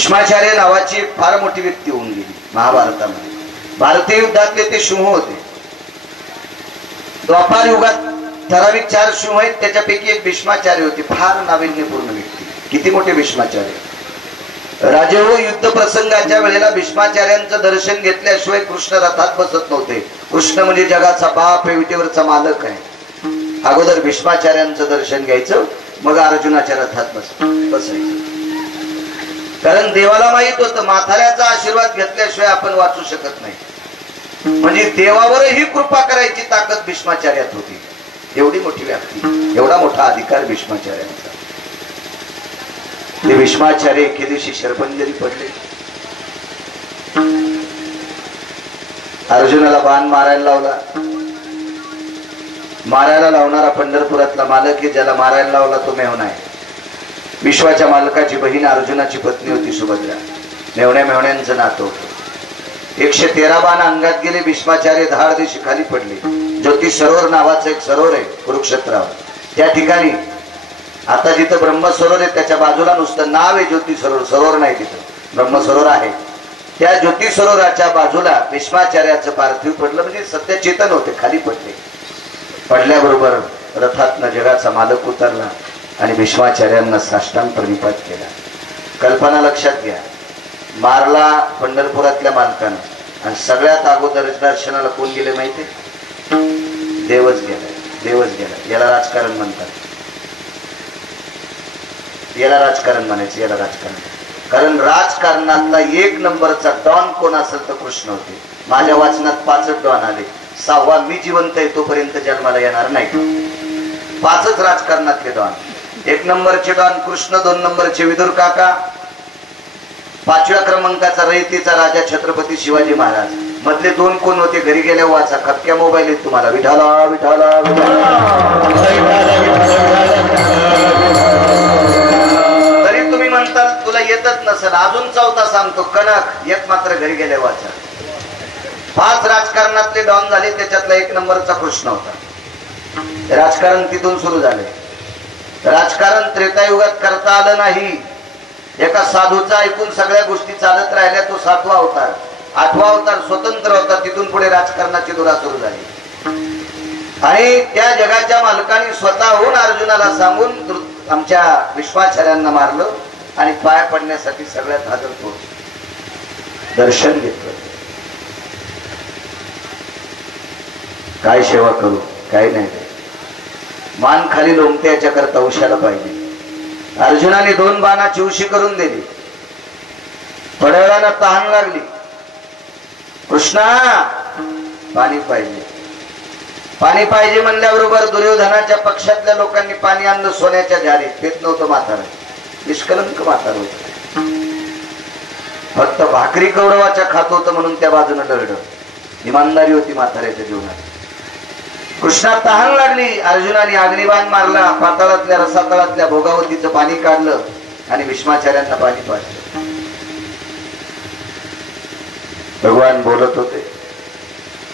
भीष्माचार्य नावाची फार मोठी व्यक्ती होऊन गेली महाभारतामध्ये. भारतीय युद्धातले ते सिंह होते. द्वापार युगात ठराविक 4 सिंह आहेत, त्याच्यापैकी एक भीष्माचार्य होते. फार नाविन्यपूर्ण व्यक्ती. किती मोठे भीष्माचार्य. राजव युद्ध प्रसंगाच्या वेळेला भीष्माचार्यांचं दर्शन घेतल्याशिवाय कृष्ण रथात बसत नव्हते. कृष्ण म्हणजे जगाचा बाप आहे, विटेवरचा मालक आहे. अगोदर भीष्माचार्यांचं दर्शन घ्यायचं, मग अर्जुनाच्या रथात बसायचं. कारण देवाला माहित होतं म्हाताऱ्याचा आशीर्वाद घेतल्याशिवाय आपण वाचू शकत नाही. म्हणजे देवावरही कृपा करायची ताकद भीष्माचार्यात होती. एवढी मोठी व्याप्ती, एवढा मोठा अधिकार भीष्माचार्यांचा. ते भीष्माचार्य एके दिवशी शरपंजरी पडले. अर्जुनाला बाण मारायला लावला. मारायला लावणारा पंढरपुरातला मालक आहे, ज्याला मारायला लावला तो मेव्हणा आहे. विश्वाच्या मालकाची बहीण अर्जुनाची पत्नी होती सुभद्रा. मेव्हण्यांचं नातं होतं. 113 बाण अंगात गेले. भीष्माचार्य धाड दिवशी खाली पडले. ज्योती सरोवर नावाचं एक सरोवर आहे कुरुक्षेत्रावर. त्या ठिकाणी आता जिथं ब्रह्मसरोवर आहे त्याच्या बाजूला नुसतं नाव आहे ज्योती सरोवर, सरोवर नाही तिथं, ब्रह्मसरोवर आहे. त्या ज्योती सरोवराच्या बाजूला भीष्माचार्याचं पार्थिव पडलं. म्हणजे सत्य चेतन होते, खाली पडले. पडल्याबरोबर रथातनं जगाचा मालक उतरला आणि भीष्माचार्यांना साष्टांग प्रणिपात केला. कल्पना लक्षात घ्या. मारला पंढरपुरातल्या मालकानं आणि सगळ्यात अगोदर दर्शनाला कोण गेले माहिती? देवच गेला. देवच गेला. याला राजकारण म्हणतात. याला राजकारण म्हणायचं, याला राजकारण. कारण राजकारणातला 1 नंबरचा डॉन कोण असेल तर कृष्ण होते. माझ्या वाचनात 5 डॉन आले. 6वा मी जिवंत आहे तोपर्यंत जन्माला येणार नाही. 5च राजकारणातले डॉन. 1 नंबरचे डॉन कृष्ण, 2 नंबरचे विदुर काका, 5व्या क्रमांकाचा रयतेचा राजा छत्रपती शिवाजी महाराज. मधले 2 कोण होते? घरी गेल्या वाचा, खपक्या मोबाईल आहेत तुम्हाला. विठाला विठाला तरी तुम्ही म्हणताल तुला येतच नसेल. अजून 4था सांगतो, कणक. एक मात्र घरी गेल्या वाचा. 5 राजकारणातले डॉन झाले. त्याच्यातला 1 नंबरचा कृष्ण होता. राजकारण तिथून सुरू झाले. राजकारण त्रेतायुगात करता आलं नाही. एका साधूचा ऐकून सगळ्या गोष्टी चालत राहिल्या. तो 7वा अवतार. 8वा अवतार स्वतंत्र होता. तिथून पुढे राजकारणाची धुरा सुरू झाली. आणि त्या जगाच्या मालकाने स्वतःहून अर्जुनाला सांगून आमच्या भीष्माचार्यांना मारलं आणि पाया पडण्यासाठी सगळ्यात हजर तो दर्शन घेतलं. काय सेवा करू, काय नाही. मान खाली लोंबते याच्या करता उशाला पाहिजे. अर्जुनाने 2 बाणाची उशी करून दिली. थोड्या वेळानं तहान लागली. कृष्णा पाणी पाहिजे. पाणी पाहिजे म्हणल्याबरोबर दुर्योधनाच्या पक्षातल्या लोकांनी पाणी आणलं सोन्याच्या झारीत. पेत नव्हतं म्हातारं. निष्कलंक म्हातारं होतं. फक्त भाकरी कौरवाच्या खात होतं म्हणून त्या बाजूने लढलं. इमानदारी होती म्हाताऱ्याच्या जीवनात. कृष्णा तहान लागली. अर्जुनाने अग्निबाण मारला. पाताळातल्या रसातळातल्या भोगावतीचं पाणी काढलं आणि भीष्माचार्यांना पाणी पाजलं. भगवान बोलत होते.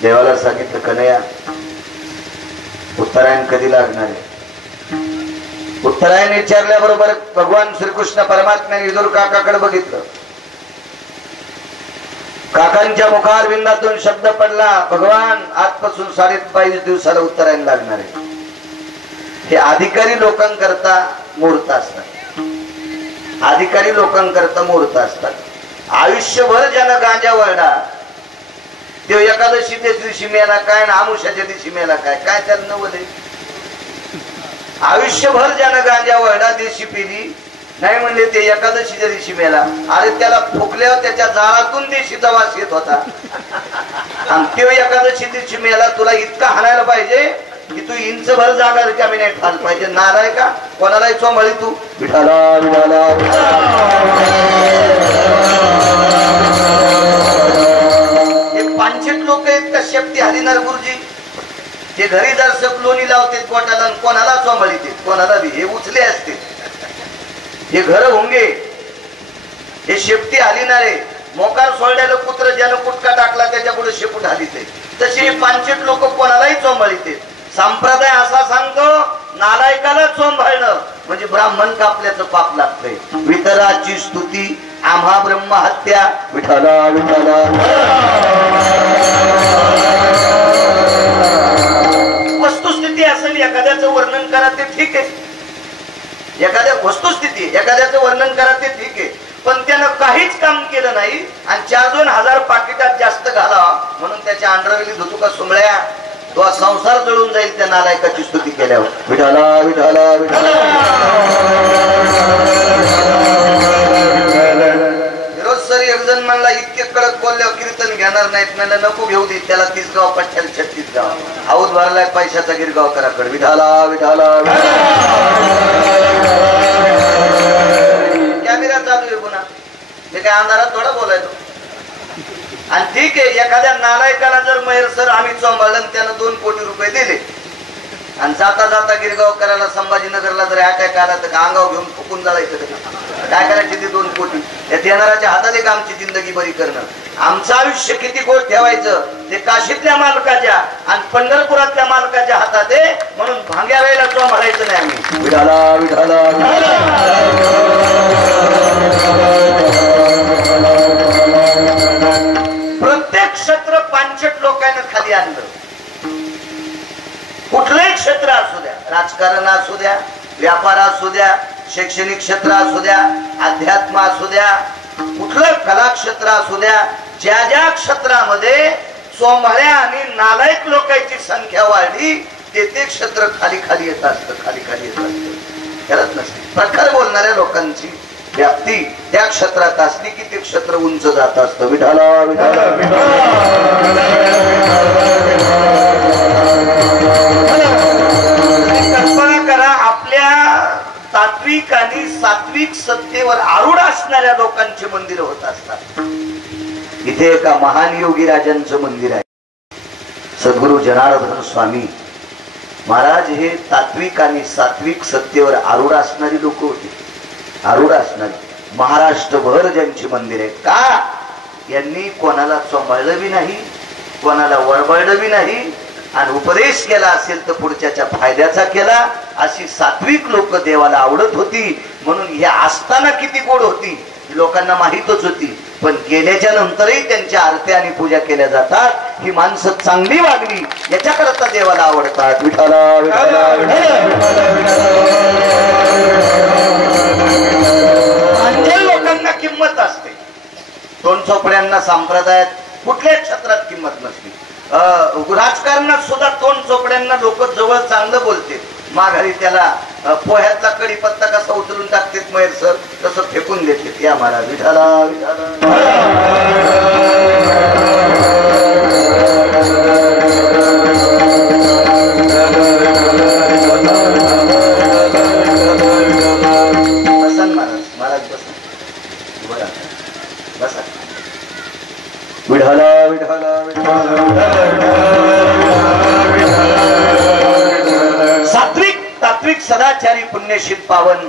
देवाला सांगितलं, कन्हैया उत्तरायण कधी लागणार आहे? उत्तरायण विचारल्याबरोबर भगवान श्रीकृष्ण परमात्म्याने विदुर काकाकडे बघितलं. काकांच्या मुखारविंदातून शब्द पडला, भगवान आजपासून 22.5 दिवसाला उत्तरायण लागणार आहे. हे अधिकारी लोकांकरता मुहूर्त असतात. अधिकारी लोकांकरता मुहूर्त असतात. आयुष्यभर ज्यानं गांजा वळला तो एकादशीच्या दिवशी मेला काय आणि आमुष्याच्या दिवशी मेला काय, काय त्याला नवले. आयुष्यभर ज्यानं गांजा वळला, देशी पिली नाही म्हणले ते एकादशीच्या दिवशी मेला. अरे त्याला फुकल्यावर त्याच्या जाळातून देशीचा वास येत होता. आणि तो एकादशी दिवशी मेला. तुला इतका हाणायला पाहिजे की तू इंचभर जागा रिकामी नाही ठाल पाहिजे. नाराय का कोणालाही चोमळी तू विठाला विठाला. हे 500 लोक आहेत का शेपटी हरिनार गुरुजी? ते घरी जर लोणी लावते कोणाला, कोणाला चोमळीते, कोणाला बी. हे उचले असते. हे घर होंगे, हे शेपटी हलिणारे. मोकार सोडलेलं कुत्र ज्यानं कुटका टाकला त्याच्या पुढे शेपूट हलीते. तसे हे 500 लोक कोणालाही चोंबळीते. संप्रदाय असा सांगतो नालायकाला चोंबाळणं म्हणजे ब्राह्मण कापल्याचं पाप लागतंय. वितराची स्तुती आम्हा ब्रह्म हत्या विठाला विठाला वस्तुस्थिती असेल एखाद्याचं वर्णन करा ते ठीक आहे, एखाद्या वस्तुस्थिती एखाद्याचं वर्णन करा ते ठीक आहे, पण त्यानं काहीच काम केलं नाही आणि 4-2 पाकिटात जास्त घाला म्हणून त्याच्या अंडरवेली धुतू का सुमळ्या, तो संसार जळून जाईल त्या नालायकाची स्तुती केल्यावर. विठाला विठाला विठाला. फिरोज सर एक जण म्हणला इतके कडक बोलल्यावर कीर्तन घेणार नाहीत, म्हणलं नको घेऊ दे त्याला 30 गाव पठ्याला 36 गाव हाऊस भरलाय पैशाचा गिरगाव कराकडे. विठाला विठाला. कॅमेरा चालू आहे पुन्हा, हे काय अंधारात थोडा बोलायचो. आणि ठीक आहे एखाद्या नालायकाला जर महेर सर आम्ही चोंबाळलं त्यानं 2 कोटी रुपये दिले आणि जाता जाता गिरगाव करायला संभाजीनगरला जर अटॅक आला तर अंगाव घेऊन फुकून जायचं, काय करायचे ते 2 कोटी? त्या देणाऱ्याच्या हातात एक आमची जिंदगी बरी करणं. आमचं आयुष्य किती गोड ठेवायचं ते काशीतल्या मालकाच्या आणि पंढरपुरातल्या मालकाच्या हातात आहे, म्हणून भांग्या वेळेला चोंबाळायचं नाही आम्ही. विठाला विठाला. प्रत्येक क्षेत्र पांचट लोकांना खाली आणलं. कुठलंही क्षेत्र असू द्या, राजकारण असू द्या, व्यापार असू द्या, शैक्षणिक क्षेत्र असू द्या, अध्यात्म असू द्या, कुठलं कला क्षेत्र असू द्या, ज्या ज्या क्षेत्रामध्ये चोंभाळ्या आणि नालायक लोकांची संख्या वाढली ते क्षेत्र खाली खाली येत असतं, खाली खाली येत असतं. करत नसते. प्रखर बोलणाऱ्या लोकांची व्याप्ती त्या क्षेत्रात असली की ते क्षेत्र उंच जात असतं. विठाला विठाला. कल्पना करा आपल्या तात्विक आणि सात्विक सत्तेवर आरूढ असणाऱ्या लोकांचे मंदिर होत असतात. इथे एका महान योगी राजांचं मंदिर आहे, सद्गुरु जनार्दन स्वामी महाराज. हे तात्विक आणि सात्विक सत्तेवर आरूढ असणारी लोक होती, आरूढ असणारी. महाराष्ट्रभर ज्यांची मंदिर आहे. का? यांनी कोणाला चोंबाळलं बी नाही, कोणाला वरबळलं बी नाही आणि उपदेश केला असेल तर पुढच्याच्या फायद्याचा केला. अशी सात्विक लोक देवाला आवडत होती. म्हणून हे असताना किती गोड होती लोकांना माहीतच होती, पण गेल्याच्या नंतरही त्यांच्या आरत्या आणि पूजा केल्या जातात. ही माणसं चांगली वागली याच्याकरता देवाला आवडतात. विठाला विठाला. लोकांना किंमत असते, दोन चोपड्यांना संप्रदायात कुठल्याच क्षेत्रात किंमत नसते. राजकारणात सुद्धा तोंड चोपड्यांना लोक जवळ चांगलं बोलते, माघारी त्याला पोह्यातला कढीपत्ता कसा उचलून टाकतात महेर सर तसं फेकून देते. या महाराज. विठाला विठाला. बसन महाराज, महाराज बसा, बसा. विठाला विठाला सात्विक तात्विक सदाचारी पुण्यशील पावन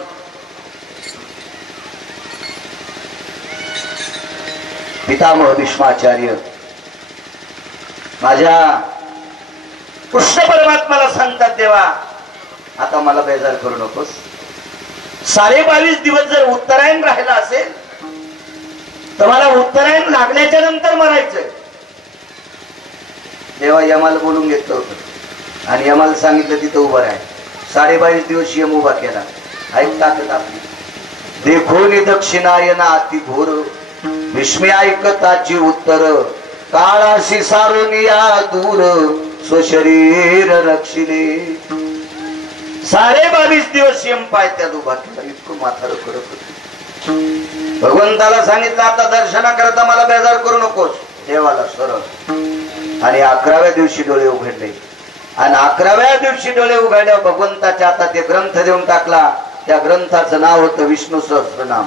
पितामह भीष्माचार्य माझ्या कृष्ण परमात्माला सांगतात, देवा आता मला बेजार करू नकोस. 22.5 दिवस जर उत्तरायण राहिला असेल तर मला उत्तरायण लागल्याच्या नंतर मरायचंय. देवा यमाला बोलून घेतलं होतं आणि यमाला सांगितलं तिथं उभं आहे. 22.5 दिवस यम उभा केला. ऐक ताकद आपली. देखोनी दक्षिणायना अति घोर विस्मय ऐकताची उत्तर काळाशी सारुनिया दूर स्वशरीर रक्षिले. 22.5 दिवस यम पायत्यात उभा केला. इतकं म्हातारं कडक होतं. भगवंताला सांगितलं आता दर्शनाकरता मला बेजार करू नकोस. देवाला सरळ. आणि 11व्या दिवशी डोळे उघडले आणि 11व्या दिवशी डोळे उघडल्यावर भगवंताच्या हातात ते ग्रंथ देऊन टाकला. त्या ग्रंथाचं नाव होतं विष्णू सहस्त्रनाम.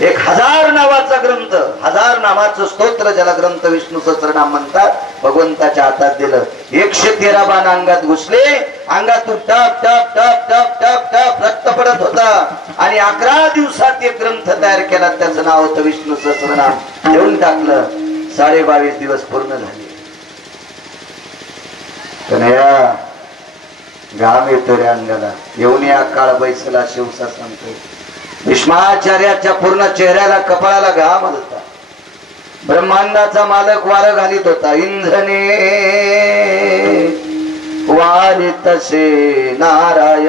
1000 नावाचा ग्रंथ, 1000 नामाचं स्तोत्र ज्याला ग्रंथ विष्णू सहस्त्रनाम म्हणतात. भगवंताच्या हातात दिलं. 113 बाण अंगात घुसले. अंगातून टप टप टप टप टप टप रक्त पडत होता आणि 11 दिवसात एक ग्रंथ तयार केला. त्याचं नाव होतं विष्णू सहस्त्रनाम. देऊन टाकलं. 22.5 दिवस पूर्ण झाले. कन्हैया घाम येतो रे अंगाला. येऊन या काळ बैसला शिवसा सांगतो भीष्माचार्याच्या पूर्ण चेहऱ्याला कपाळाला घाम होता. ब्रह्मांडाचा मालक वारं घालीत होता. इंधने वारितसे नारायण.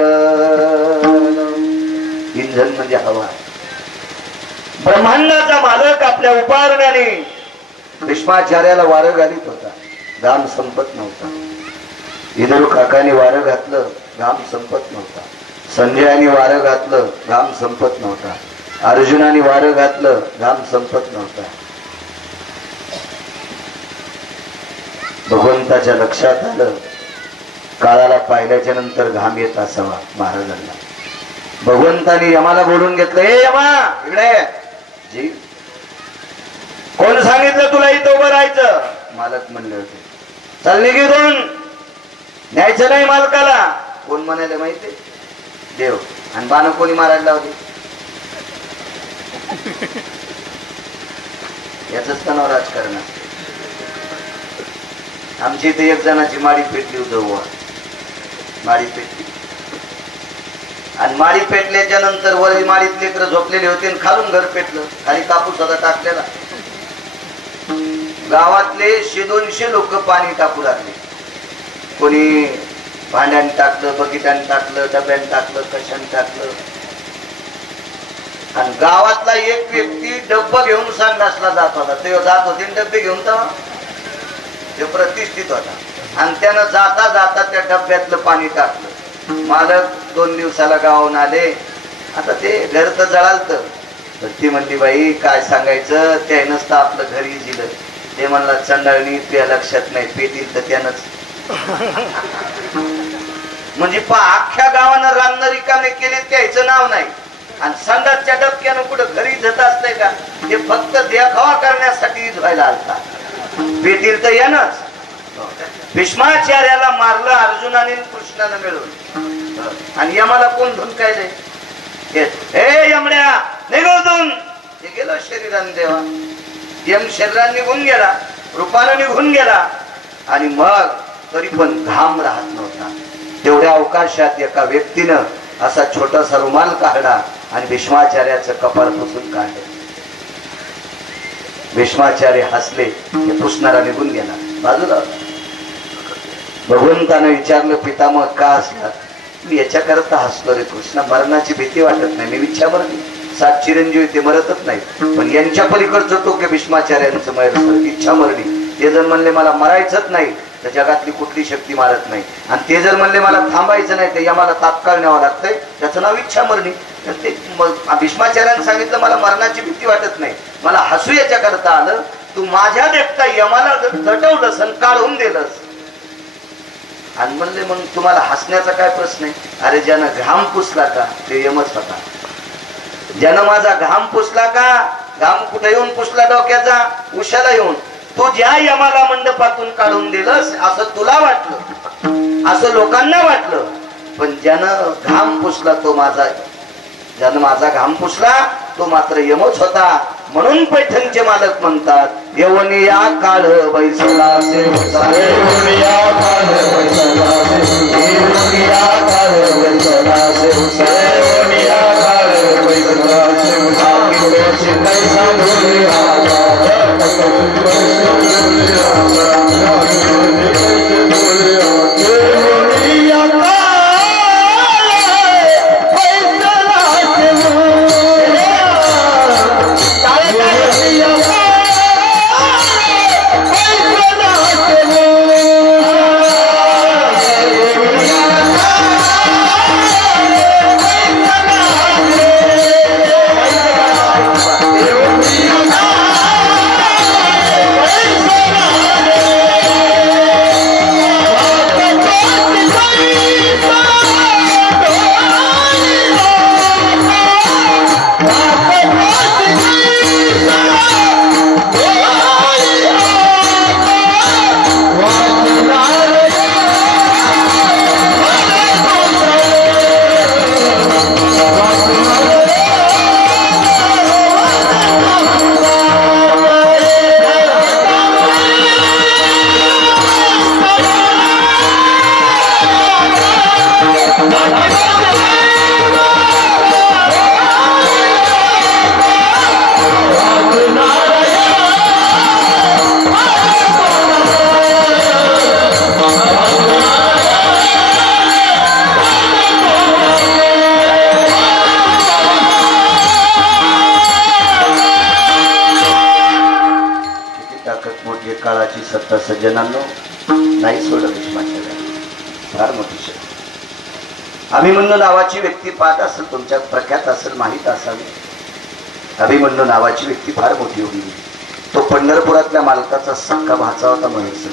इंधन म्हणजे हवा. ब्रह्मांडाचा मालक आपल्या उपारण्याने भीष्माचार्याला वारं घालीत होता. घाम संपत नव्हता. इधर काकाने वारं घातलं, घाम संपत नव्हता. संजयाने वारं घातलं, घाम संपत नव्हता. अर्जुनाने वारं घातलं, घाम संपत नव्हता. भगवंताच्या लक्षात आलं, काळाला पाहिल्याच्या नंतर घाम येत असावा महाराजांना. भगवंतानी यमाला बोलून घेतलं. हे यमा इकडे. जी कोण सांगितलं तुला इथं उभं राहायचं? मालक म्हणले होते. चल निघून, न्यायचं नाही मालकाला. कोण म्हणाले माहिती? देव. आणि बाण कोणी मारायला लावली? याच तणाव राजकारण. आमची इथे एक जणाची माडी पेटली उजवा. माडी पेटली आणि माडी पेटल्याच्या नंतर वरी माडीत लेकरं झोपलेले होते आणि खालून घर पेटलं. खाली कापूस होता टाकलेला. गावातले 100-200 लोक पाणी टाकू लागले. कोणी भांड्याने टाकलं, बकेटाने टाकलं, डब्याने टाकलं, कशाने टाकलं. आणि गावातला एक व्यक्ती डब्बा घेऊन संडासला जात होता. ते जात होते डब्बे घेऊन, तर ते प्रतिष्ठित होता. आणि त्यानं जाता जाता त्या डब्यातलं पाणी टाकलं. मालक 2 दिवसाला गावाहून आले. आता ते घर तर जळालत. ती म्हणली बाई काय सांगायचं, त्या नसतं आपलं घरी दिलं. ते म्हणला चंडाळणी तुझ्या लक्षात नाही, पेटील तर त्यानंच. म्हणजे अख्ख्या गावानं रान रिकामे केले, त्याचं नाव नाही. आणि संडासच्या डबक्यानं कुठं घरी जात असतंय का? ते फक्त देखावा करण्यासाठी व्हायला आलता. पेटील तर यानच. भीष्माचार्याला मारलं अर्जुनाने कृष्णानं मिळून. आणि यमाला कोण धुनकायले? हे यमड्या निघून. हे गेलो शरीराने. देवा यम शरीराने निघून गेला, रूपानं निघून गेला. आणि मग तरी पण घाम राहत नव्हता. तेवढ्या अवकाशात एका व्यक्तीनं असा छोटासा रुमाल काढला आणि भीष्माचार्याचं कपाळ पुसून काढलं. भीष्माचार्य हसले. हे पुसणारा निघून गेला बाजूला. भगवंतानं विचारलं, पितामह का हसलात? मी याच्याकरता हसलो रे कृष्णा, मरणाची भीती वाटत नाही. मी इच्छा मरली. 7 चिरंजीव ते मरतच नाही, पण यांच्या पलीकडचं टोके भीष्माचार्यांचं मरण इच्छा मरली. ते जर म्हणले मला मरायचंच नाही तर जगातली कुठली शक्ती मारत नाही. आणि ते जर म्हणले मला थांबायचं नाही तर याला तात्काळ न्यावं लागतंय, त्याचं नाव इच्छा मरणी. ते भीष्माचार्यानं सांगितलं मला मरणाची भीती वाटत नाही, मला हसू याच्याकरता आलं. तू माझ्या देखता यमाला दटवलंस आणि काढून दिलंस. आणि म्हणले मग तुम्हाला हसण्याचा काय प्रश्न आहे? अरे ज्यानं घाम पुसला का ते यमच होता. ज्यानं माझा घाम पुसला का, घाम कुठे येऊन पुसला? डोक्याचा, उशाला येऊन. तू ज्या यमाला मंडपातून काढून दिलंस असं तुला वाटलं, असं लोकांना वाटलं. पण ज्यानं घाम पुसला तो माझा, ज्यानं माझा घाम पुसला तो मात्र यमच होता. म्हणून पैठणचे मालक म्हणतात, येऊन या काळ बैसला से, येऊन या काळ बैसला से, येऊन या काळ बैसला से, येऊन या काळ बैसला से, आखिरचे पैसा ढोलिया सज्जनांनो, नाही सोडलं भीष्माचार्य, फार मोठी शक्ती. अभिमन्यू नावाची व्यक्ती पाहत असेल, तुमच्या प्रख्यात असेल, माहीत असावी. अभिमन्यू नावाची व्यक्ती फार मोठी होती. तो पंढरपुरातल्या मालकाचा सख्खा भाचा होता. महेश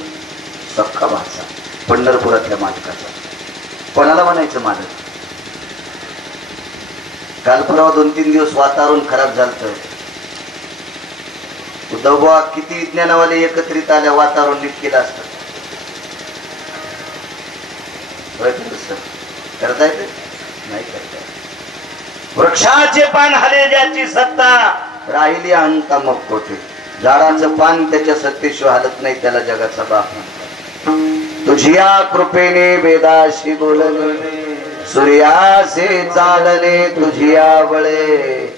सख्खा भाचा पंढरपुरातल्या मालकाचा. कोणाला म्हणायचं मालक? काल परवा 2-3 दिवस वातावरण खराब झालं. उद्धवबुवा किती विज्ञानावाले एकत्रित आल्या, वातावरण नीट केलं असतं. करता येते? नाही करता. वृक्षाचे पान हले ज्याची सत्ता, राहिली अहंता मग कोठे. झाडाचं पान त्याच्या सत्तेशिवाय हालत नाही, त्याला जगाचा बाप म्हणतात. तुझिया कृपेने वेदाशी बोलणे, सूर्यासे चालणे तुझिया बळे.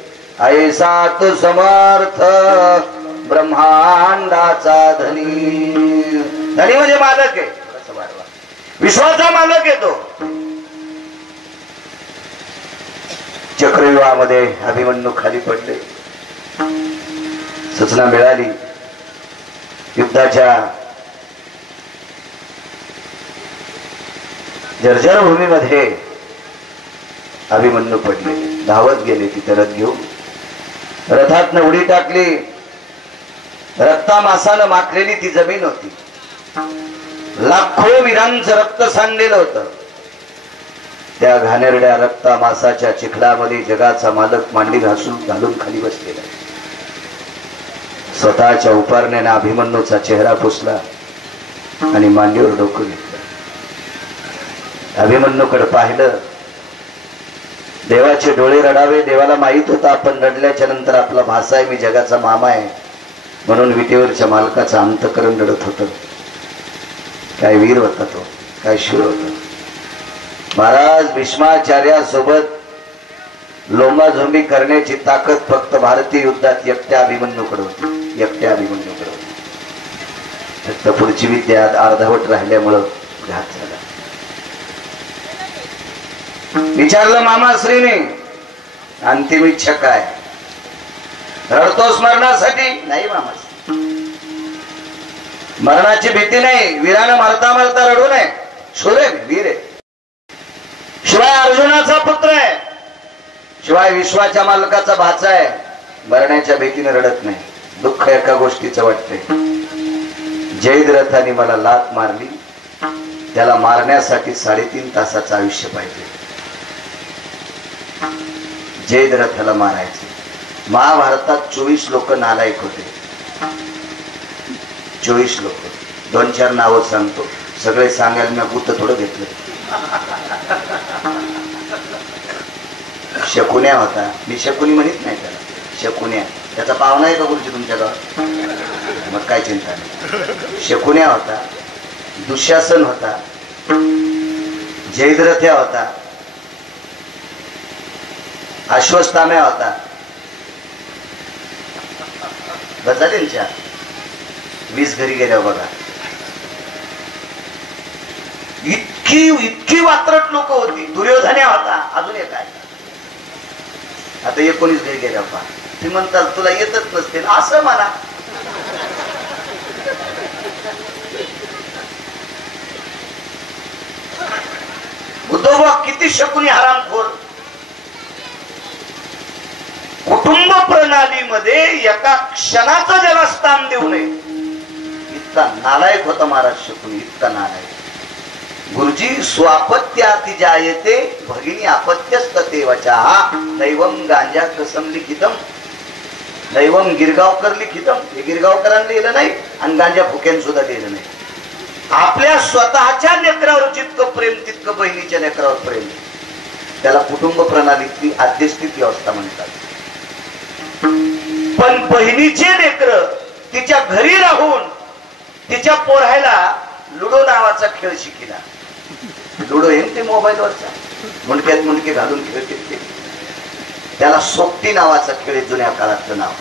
ऐसा तू समर्थ ब्रह्मांडाचा धनी. धनी म्हणजे मालक आहे, विश्वाचा मालक आहे तो. चक्रव्यूहामध्ये अभिमन्यू खाली पडले. सूचना मिळाली, युद्धाच्या जर्जर भूमीमध्ये अभिमन्यू पडले. धावत गेले तिथे रथ घेऊन, रथात उडी टाकली. रक्तामासानं माखलेली ती जमीन होती. लाखो वीरांचं रक्त सांडलेलं होतं. त्या घाणेरड्या रक्तामासाच्या चिखलामध्ये जगाचा मालक मांडी घालून खाली बसलेला. स्वतःच्या उपारण्याने अभिमन्यूचा चेहरा पुसला आणि मांडीवर डोकं घेतलं. अभिमन्यूकडे पाहिलं. देवाचे डोळे रडावे. देवाला माहित होता आपण रडल्याच्या नंतर आपला भासा आहे, मी जगाचा मामा आहे, म्हणून विटेवरच्या मालकाचं अंतकरण रडत होतं. काय वीर होता तो, काय शूर होता. महाराज भीष्माचार्यासोबत लोंबाझोंबी करण्याची ताकद फक्त भारतीय युद्धात एकट्या अभिमन्यूकडे होती. एकट्या अभिमन्यूकडे होती. फक्त पुढची विद्या अर्धवट राहिल्यामुळं घात झाला. विचारलं मामाश्रीने, अंतिम इच्छा काय? रडतोस मरणासाठी? नाही मामाश्री, मरणाची भीती नाही. वीरानं मरता मरता रडू नये. शूर आहे, वीर आहे. शिवाय अर्जुनाचा पुत्र आहे, शिवाय विश्वाच्या मालकाचा भाचा आहे. मरण्याच्या भीतीने रडत नाही. दुःख एका गोष्टीचं वाटतंय, जयद्रथाने मला लात मारली, त्याला मारण्यासाठी 3.5 तासाचं आयुष्य पाहिजे. जयद्रथाला मारायचे. महाभारतात 24 लोक नालायक होते. 24 लोक. 2-4 नावं सांगतो, सगळे सांगायला मी गुत थोडं घेतलं. शकुन्या होता. मी शकुनी म्हणत नाही त्याला, शकुन्या. त्याचा पाहुणा आहे का गुरुजी तुमच्या गावात? मग काय चिंता नाही. शकुन्या होता, दुःशासन होता, जयद्रथ्या होता, अश्वत्थाम्या होता. बदला 20 घरी गेल्या बघा. इतकी वात्रट लोक होती. दुर्योधन्या होता. अजून एक आहे. आता 19 घरी गेल्या पा. ती म्हणतात तुला येतच नसते असं म्हणा. उद्धव किती शकुनी हरामखोर. कुटुंब प्रणालीमध्ये एका क्षणाचं ज्याला स्थान देऊ नये इतका नालायक होता महाराज शकुनी. इतका नालायक. गुरुजी स्वापत्याति जायते भगिनी अपत्यस्तते वचः दैवम गांजा कसम लिखितम. दैवम गिरगावकर लिखितम. हे गिरगावकरांनी लिहिलं नाही आणि गांजा फुक्यान सुद्धा लिहिलं नाही. आपल्या स्वतःच्या लेकरावर जितकं प्रेम तितकं बहिणीच्या लेकरावर प्रेम. त्याला कुटुंब प्रणालीतली आद्यस्थित व्यवस्था म्हणतात. पण बहिणीचे लेकर तिच्या घरी राहून तिच्या पोरायला लुडो नावाचा खेळ शिकिला. लुडो हे ते मोबाईलवरचा मुंडक्यात मुंडके घालून खेळते. त्याला सोपटी नावाचा खेळ, जुन्या काळातलं नाव,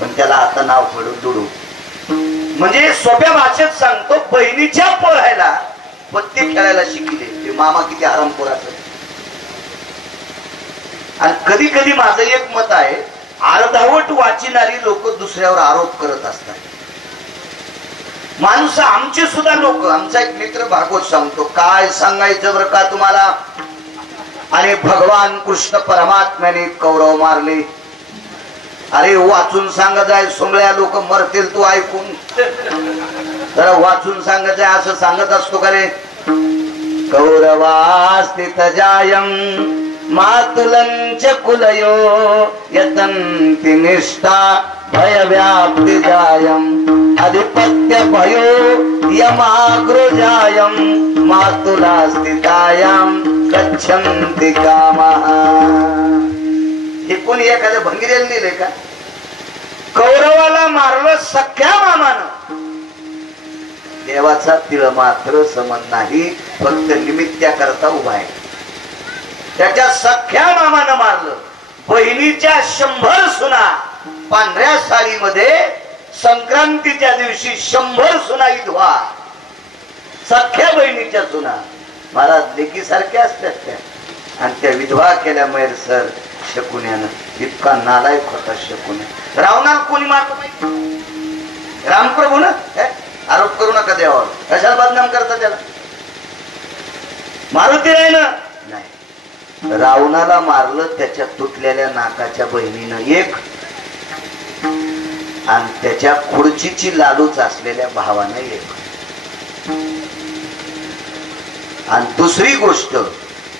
पण त्याला आता नाव पडून लुडो. म्हणजे सोप्या भाषेत सांगतो, बहिणीच्या पोरायला पत्ते खेळायला शिकले. ते मामा किती आरामखोर असेल. आणि कधी कधी माझं एक मत आहे, अर्धवट वाचिणारी लोक दुसऱ्यावर आरोप करत असतात. माणसं आमचे सुद्धा लोक, आमचा एक मित्र भागवत सांगतो, काय सांगायचं बरं का तुम्हाला, आणि भगवान कृष्ण परमात्म्याने कौरव मारले. अरे वाचून सांगत जाय, सोमळ्या लोक मरतील तू ऐकून, तर वाचून सांगत जाय असं सांगत असतो का रे. कौरवास्थित जायम मातुलंच कुलयो यतंति निष्ठा भय व्याप्ति जायम अधिपत्य भयो यमाग्रजायम मातुला स्थितायाम गच्छन्ति कामः. हे कोणी एखाद्या भंगिरेला लिहिले का? कौरवाला मारलं सख्या मामानं. देवाचा तिळ मात्र समज नाही, फक्त निमित्त्या करता उभा आहे. त्याच्या सख्या मामानं मारलं. बहिणीच्या 100 सुना पांढऱ्या साडीमध्ये संक्रांतीच्या दिवशी 100 सुना विधवा, सख्या बहिणीच्या सुना. महाराज लेकी सारख्या असतात त्या, आणि त्या विधवा केल्या मैर सर शकुन्यानं. इतका नालायक होता शकुन्या. रावणाला कोणी मारलं माहिती? रामप्रभू ना. आरोप करू नका देवावर, कशाला बदनाम करता त्याला. मारुती आहे ना, नाही. रावणाला मारलं त्याच्या तुटलेल्या नाकाच्या बहिणीनं एक, आणि त्याच्या खुर्चीची लालूच असलेल्या भावानं एक. आणि दुसरी गोष्ट,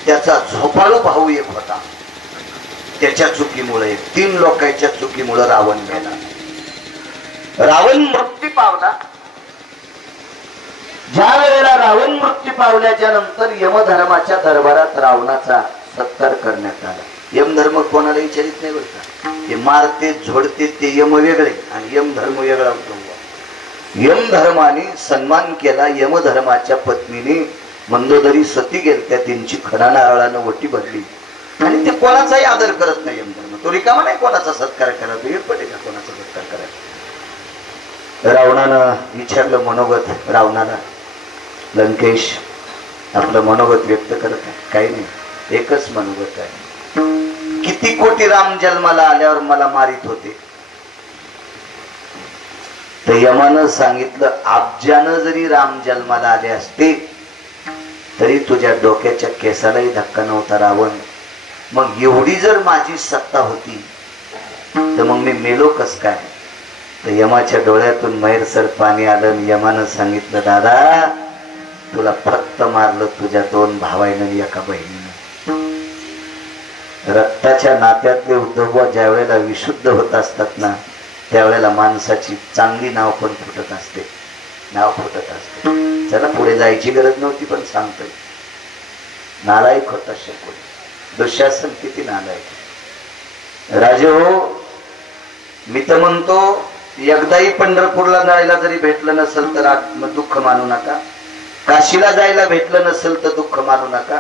त्याचा झोपाळू भाऊ एक होता, त्याच्या चुकीमुळे, 3 लोकांच्या चुकीमुळे रावण मेला. रावण मृत्यू पावला. ज्या वेळेला रावण मृत्यू पावल्याच्या नंतर यमधर्माच्या दरबारात रावणाचा सत्कार करण्यात आला. यमधर्म कोणाला विचारित नाही बरं. ते मारते झोडते ते यम वेगळे आणि यमधर्म वेगळा होतो. यमधर्माने सन्मान केला. यमधर्माच्या पत्नीने मंदोदरी सती गेलत्या, त्यांची खडा नारळानं वटी भरली, आणि ते कोणाचाही आदर करत नाही यमधर्म. तो रिकामा नाही कोणाचा सत्कार करायचा, एक पटे का कोणाचा सत्कार करायचा. रावणानं विचारलं मनोगत. रावणाला लंकेश आपलं मनोगत व्यक्त करत आहे. काही नाही, एकच मनोगत आहे. किती कोटी राम जन्माला आल्यावर मला मारित होते. तर यमानं सांगितलं, अब्जानं जरी राम जन्माला आले असते तरी तुझ्या डोक्याच्या केसालाही धक्का नव्हता रावण. मग एवढी जर माझी सत्ता होती तर मग मी मेलो कस काय. तर यमाच्या डोळ्यातून मैरसर पाणी आलं. यमानं सांगितलं, दादा तुला फक्त मारलं तुझ्या 2 भावाईनं एका बहिणीनं. रक्ताच्या नात्यातले उद्धव ज्या वेळेला विशुद्ध होत असतात ना, त्यावेळेला माणसाची चांगली नाव पण फुटत असते, नाव फुटत असते. त्याला पुढे जायची गरज नव्हती, पण सांगतोय नालायक होता शकुनी. दुःशासन किती नालायक. राजे हो, मी तर म्हणतो एकदाही पंढरपूरला जायला जरी भेटलं नसेल तर दुःख मानू नका. काशीला जायला भेटलं नसेल तर दुःख मानू नका.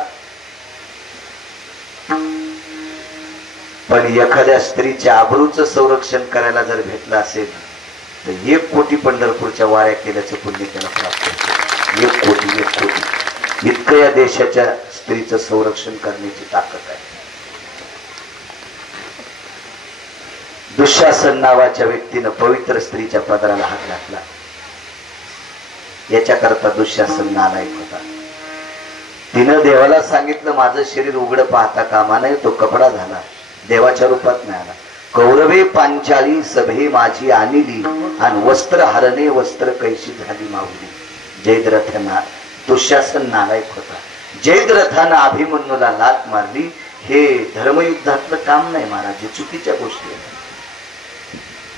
पण एखाद्या स्त्रीच्या आबरूचं संरक्षण करायला जर भेटलं असेल तर 1 कोटी पंढरपूरच्या वाऱ्या केल्याचं पुण्य त्याला प्राप्त होतं. 1 कोटी 1 कोटी इतकं या देशाच्या स्त्रीचं संरक्षण करण्याची ताकद आहे. दुःशासन नावाच्या व्यक्तीनं पवित्र स्त्रीच्या पदराला हात घातला. याच्याकरता दुःशासन नालायक होता. तिनं देवाला सांगितलं, माझं शरीर उघड पाहता कामा नये. तो कपडा झाला, देवाच्या रूपात मिळाला. कौरवे पांचाली सभे माझी आणली, आणि वस्त्र हरणे वस्त्र कैशी झाली माऊली. जयद्रथांना दुःशासन नालायक होता. जयद्रथानं अभिमन्यूला लात मारली. हे धर्मयुद्धातलं काम नाही महाराज, हे चुकीच्या गोष्टी आहेत.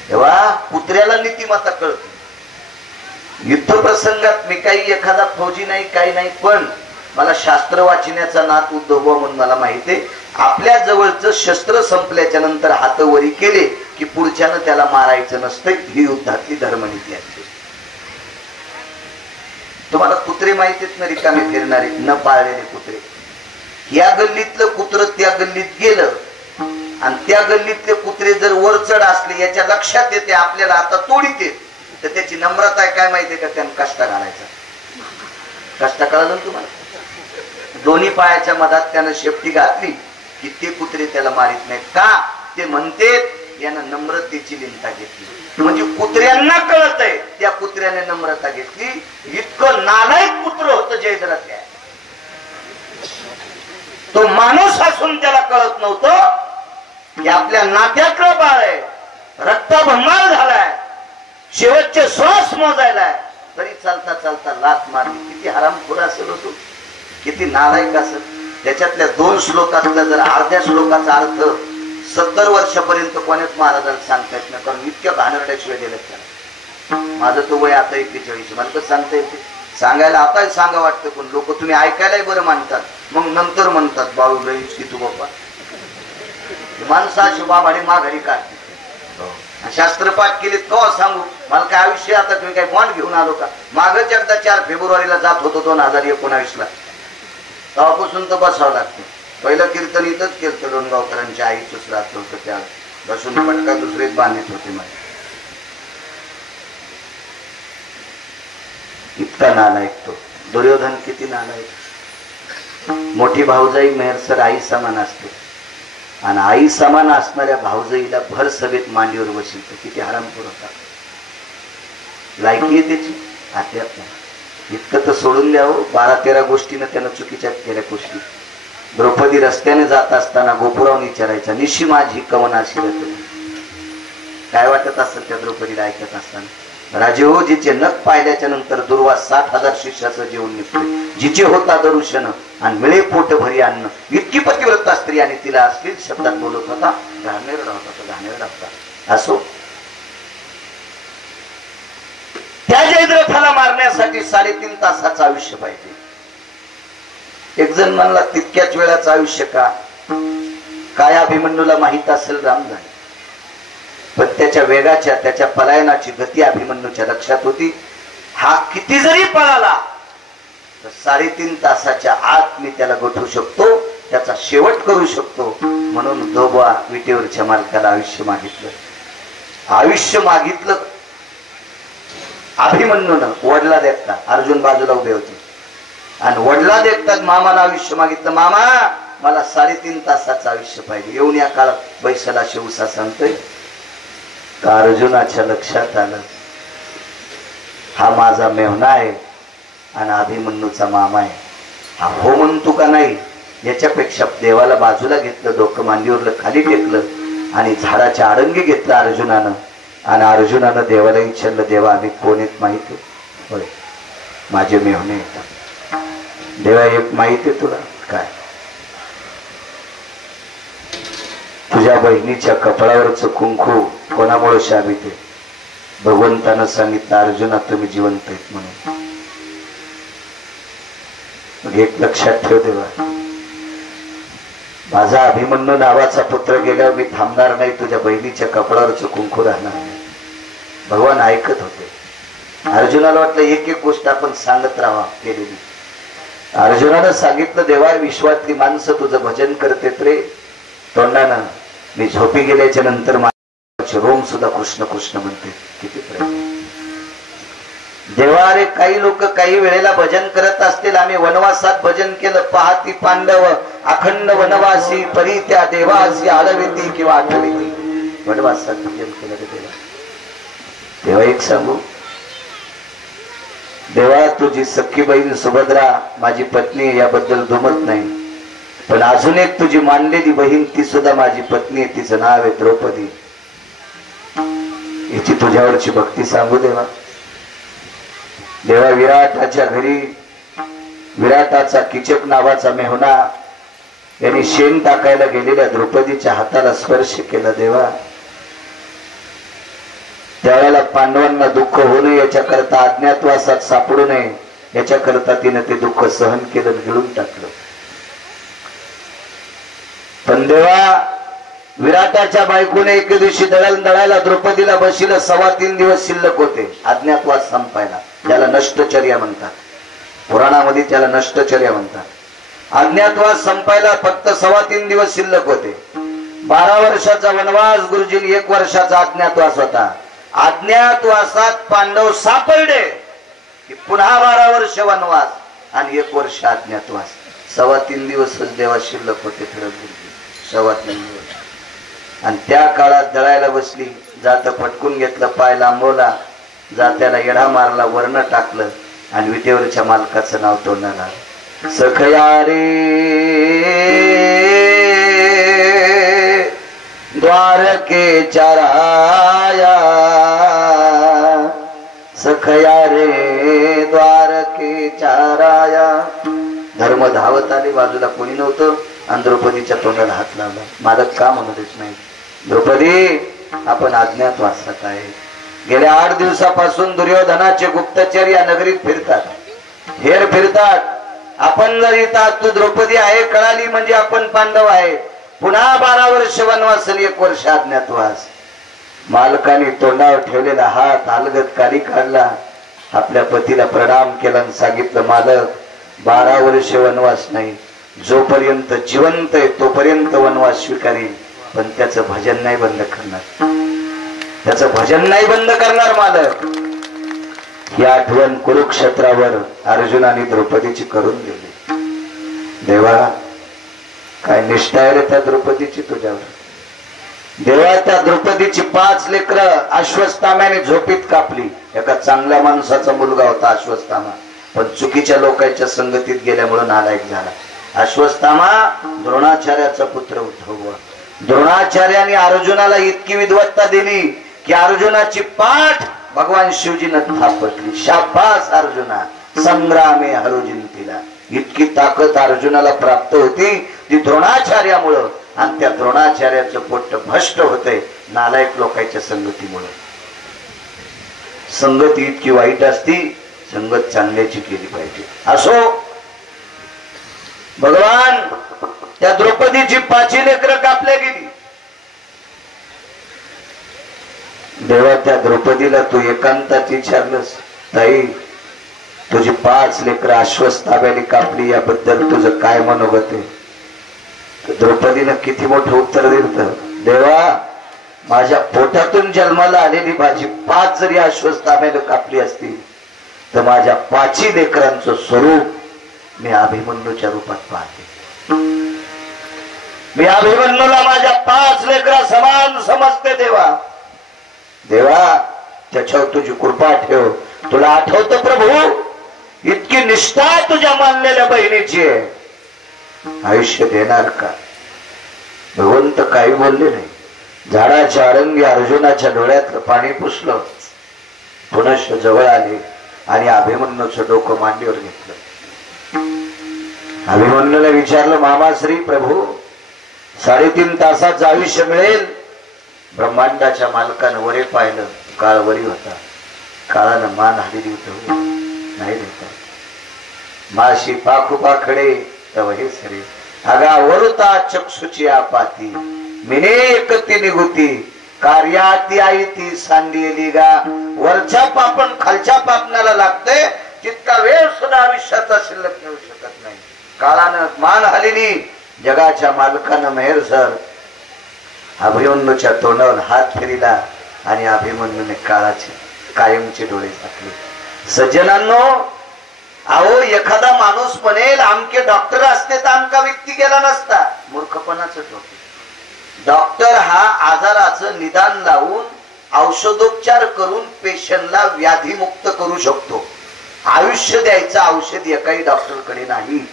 तेव्हा कुत्र्याला नीतिमत्ता कळते. युद्ध प्रसंगात मी काही एखादा फौजी नाही, काही नाही, पण मला शास्त्र वाचण्याचा नाद उद्धव म्हणून मला माहिती आहे. आपल्या जवळचं शस्त्र संपल्याच्या नंतर हात वरी केले की पुढच्यानं त्याला मारायचं नसतं. ही युद्धातली धर्मनीती असते. तुम्हाला कुत्रे माहितीत ना, रिकामे फिरणारे न पाळलेले कुत्रे. या गल्लीतलं कुत्र त्या गल्लीत गेलं आणि त्या गल्लीतले कुत्रे जर वर चढ असले याच्या लक्षात येते आपल्याला आता तोडीत येत, तर त्याची नम्रता आहे काय माहितीये का, त्यानं कष्ट घालायचा. कष्ट कळलं तुम्हाला. दोन्ही पायाच्या मधात त्यानं शेपटी घातली की ते कुत्रे त्याला मारित नाहीत. का ते म्हणते यानं नम्रतेची लिंता घेतली. म्हणजे कुत्र्यांना कळत आहे, त्या कुत्र्याने नम्रता घेतली. इतकं नालायक कुत्र होतं जयद्रथ. तो माणूस असून त्याला कळत नव्हतं की आपल्या नात्यातलं बाळ आहे, रक्ताभंगार झालाय, शेवटचे श्वास मोजायलाय, तरी चालता चालता लात मारली. किती हरामखोर असेल होतो, किती नालायक असेल. त्याच्यातल्या 2 श्लोकातल्या जर अर्ध्या श्लोकाचा अर्थ 70 वर्षापर्यंत कोणाच महाराजांना सांगता येत नाही, कारण इतक्या घाणेरड्याशिवाय दिलं त्याला. माझं तो वय आता 41, मला कसं सांगता येते? सांगायला आता सांगा वाटतं, पण लोक तुम्ही ऐकायलाही बरं म्हणतात, मग नंतर म्हणतात बाळू लईच की तू बाप्पा. माणसा शिवाभाडी माघारी काढते. शास्त्रपाठ केले तो सांगू मला काय आयुष्य. आता तुम्ही काय बॉन्ड घेऊन आलो का? मागच एकदा 4 फेब्रुवारीला जात होतो 2019ला, तेव्हापासून तर बसावं लागतं. पहिलं कीर्तन इथंच केलं, डोणगावकरांच्या आईचंच राहत होतं, त्या बसून पटका दुसरेच बांधित होते. मला इतका नालायक तो दुर्योधन. किती नालायक. मोठी भाऊजाई मेहरसर आई समान असते, आणि आई समान असणाऱ्या भाऊजाईला भर सभेत मांडीवर बसवतो. किती हरामखोर होता. लायकी आहे त्याची अध्यात्म. इतकं तर सोडून द्यावं. 12-13 गोष्टीनं त्यानं चुकीच्या केल्या गोष्टी. द्रौपदी रस्त्याने जात असताना गोपुरावून विचारायचा, निशी माझी कवनाशी रचना. काय वाटत असेल त्या द्रौपदीला ऐकत असताना? राजे हो, जिचे नख पाहिल्याच्या नंतर दुर्वास 60,000 शिष्याचं जेवण निघतोय, जिचे होता दरुशन आणि मिळे पोट भरी अन्न, इतकी पतिव्रता स्त्री आणि तिला अश्लील शब्दात बोलत होता. घाणेरडा होता तो, घाणेरडा होता. असो, त्या जयद्रथाला मारण्यासाठी 3.5 तासाचं आयुष्य पाहिजे. एक जण म्हणला तितक्याच वेळाचं आयुष्य का? काय अभिमन्यूला माहित असेल रामधान, पण त्याच्या वेगाच्या, त्याच्या पलायनाची गती अभिमन्यूच्या लक्षात होती. हा किती जरी पळाला तर 3.5 तासाच्या आत मी त्याला गोठवू शकतो, त्याचा शेवट करू शकतो. म्हणून धोबा विटेवरच्या मालकाला आयुष्य मागितलं. आयुष्य मागितलं अभिमन्यूनं. वडला देखता अर्जुन बाजूला उभे होते, आणि वडला देखतात मामाला आयुष्य मागितलं. मामा, मला 3.5 तासाचं आयुष्य पाहिजे. येऊन या काळात बैसला शिवसा सांगतोय का अर्जुनाच्या लक्षात आलं हा माझा मेहना आहे आणि अभिमन्यूचा मामा आहे. हा हो म्हणतो का नाही याच्यापेक्षा देवाला बाजूला घेतलं, डोकं मांडीवरलं खाली टेकलं आणि झाडाच्या आडंगी घेतलं अर्जुनानं. आणि अर्जुनानं देवाला विचारलं, देवा आम्ही कोण आहेत माहिती? होय, माझे मेहणे येतात. देवा एक माहिती तुला काय? तुझ्या बहिणीच्या कपाळावरचं कुंकू कोणामुळे शाबित आहे? भगवंतानं सांगितलं अर्जुना तुम्ही जिवंत आहेत म्हणून. मग एक लक्षात ठेव देवा, माझा अभिमन्यू नावाचा पुत्र गेल्यावर मी थांबणार नाही, तुझ्या बहिणीच्या कपाळावरचं कुंकू राहणार नाही. भगवान ऐकत होते. अर्जुनाला वाटलं एक एक गोष्ट आपण सांगत राहावा केलेली. अर्जुनानं सांगितलं, देवा विश्वातली माणसं तुझं भजन करतेत रे तोंडानं, मी झोपी गेल्याच्या नंतर माझे रोम सुद्धा कृष्ण कृष्ण म्हणते. किती प्रेम देवा रे. काही लोक काही वेळेला भजन करत असतील. आम्ही वनवासात भजन केलं, पाहती पांडव अखंड वनवासी, परी त्या देवासी आळविती किंवा आठविती. वनवासात भजन केलं रे देवा. तेव्हा एक सांगू, देवा तुझी सख्खी बहीण सुभद्रा माझी पत्नी याबद्दल दुमत नाही, पण अजून एक तुझी मानलेली बहीण ती सुद्धा माझी पत्नी आहे, तिचं नाव आहे द्रौपदी. हिची तुझ्यावरची भक्ती सांगू देवा. देवा विराटाच्या घरी विराटाचा किचक नावाचा मेहुणा यांनी शेण टाकायला गेलेल्या द्रौपदीच्या हाताला स्पर्श केला. देवा त्यावेळेला पांडवांना दुःख होऊ नये याच्याकरता, अज्ञातवासात सापडू नये याच्याकरता तिने ते दुःख सहन केलं, गिळून टाकलं. पण देवा विराटाच्या बायकोने एके दिवशी दळायला द्रौपदीला बशीला 3.25 दिवस शिल्लक होते अज्ञातवास संपायला. त्याला नष्टचर्या म्हणतात, पुराणामध्ये त्याला नष्टचर्या म्हणतात. अज्ञातवास संपायला फक्त 3.25 दिवस शिल्लक होते. 12 वर्षाचा वनवास गुरुजींनी 1 वर्षाचा अज्ञातवास होता. अज्ञातवासात पांडव सापडले की पुन्हा 12 वर्ष वनवास आणि 1 वर्ष अज्ञातवास. 3.25 दिवसच देवा शिल्लक होते. फिरत 3.25 दिवस आणि त्या काळात दळायला बसली, जात पटकून घेतलं, पाय लांबवला, जात्याला येडा मारला, वर्ण टाकलं आणि विटेवरच्या मालकाचं नाव तोंडाला, सखया रे द्वारकेच्या राया, सखया रे द्वारकेच्या राया. धर्म धावत आले, बाजूला कोणी नव्हतं आणि द्रौपदीच्या तोंडाला हात लावला. मालक का म्हणतच नाही, द्रौपदी आपण अज्ञातवासात आहे. गेल्या 8 दिवसापासून दुर्योधनाचे गुप्तचर या नगरीत फिरतात, हेर फिरतात. आपण जर इथं तू द्रौपदी आहे कळाली म्हणजे आपण पांडव आहे. पुन्हा 12 वर्ष वनवास आणि 1 वर्ष अज्ञातवास. मालकाने तोंडावर ठेवलेला हात अलगद काढी काढला, आपल्या पतीला प्रणाम केला आणि सांगितलं, मालक 12 वर्ष वनवास नाही, जोपर्यंत जिवंत आहे तोपर्यंत वनवास स्वीकारेल, पण त्याचं भजन नाही बंद करणार, त्याचं भजन नाही बंद करणार मालक. ही आठवण कुरुक्षेत्रावर अर्जुनाने द्रौपदीची करून दिली. देवा काय निष्ठा आहे रे त्या द्रौपदीची तुझ्यावर. देवा त्या द्रौपदीची 5 लेकरं अश्वत्थाम्याने झोपीत कापली. एका चांगल्या माणसाचा मुलगा होता अश्वत्थामा, पण चुकीच्या लोकांच्या संगतीत गेल्यामुळे नालायक झाला. अश्वत्थामा द्रोणाचार्याचा पुत्र उद्धव. द्रोणाचार्याने अर्जुनाला इतकी विद्वत्ता दिली की अर्जुनाची पाठ भगवान शिवजीनं थापटली. शाबास अर्जुना, संग्रामे हरुजिंतीला. इतकी ताकद अर्जुनाला प्राप्त होती ती द्रोणाचार्यामुळं, आणि त्या द्रोणाचार्याचं पोट भ्रष्ट होते नालायक लोकांच्या संगतीमुळे. संगती इतकी वाईट असती, संगत चांगल्याची केली पाहिजे. असो, भगवान त्या द्रौपदीची 5 लेकरं कापल्या गेली. देवा त्या द्रौपदीला तू एकांतात विचारलंस, ताई तुझी 5 लेकरं अश्वत्थाम्याने कापली, याबद्दल तुझं काय मनोगत आहे? द्रौपदीनं किती मोठं उत्तर दिलं, देवा माझ्या पोटातून जन्माला आलेली माझी 5 जरी अश्वत्थाम्याने कापली असती तर माझ्या 5ही लेकरांचं स्वरूप मी अभिमन्यूच्या रूपात पाहते. मी अभिमन्यूला माझ्या 5 लेकरा समान समजते. देवा देवा त्याच्यावर तुझी कृपा ठेव. तुला आठवतं प्रभू, इतकी निष्ठा तुझ्या मानलेल्या बहिणीची आहे, आयुष्य देणार का? भगवंत काही बोलले नाही. झाडाच्या अरंगी अर्जुनाच्या डोळ्यात पाणी पुसलं, पुनश्च जवळ आले आणि अभिमन्यूचं डोकं मांडीवर घेतलं. अभिमन्यूला विचारलं, मामाश्री प्रभू 3.5 तासाचं आयुष्य मिळेल? ब्रह्मांडाच्या मालकानं वरे पाहिलं, काळ वरी होता. काळानं मान हल्ली होत नाही देता. माशी पाखुपाखडे तव हे सरे, अगा वरुता चक्षुची आपाती, मिने एकती निघुती, कार्याती आई ती सांडिली गा. वरच्या पापण खालच्या पापणाला लागते, तितका वेळ सुद्धा आयुष्याचा शिल्लक मिळू शकत नाही. काळानं मान हल्ली, जगाच्या मालकानं मेहरसर अभिमन्यूच्या तोंडावर हात फिरला आणि अभिमन्यूने काळाचे कायमचे डोळे झाकले. सज्जनांनो, अहो एखादा माणूस म्हणेल आमके डॉक्टर असते तर आमका व्यक्ती गेला नसता, मूर्खपणाच होते. डॉक्टर हा आजाराचं निदान लावून औषधोपचार करून पेशंटला व्याधीमुक्त करू शकतो. आयुष्य द्यायचं औषध एकाही डॉक्टरकडे नाही,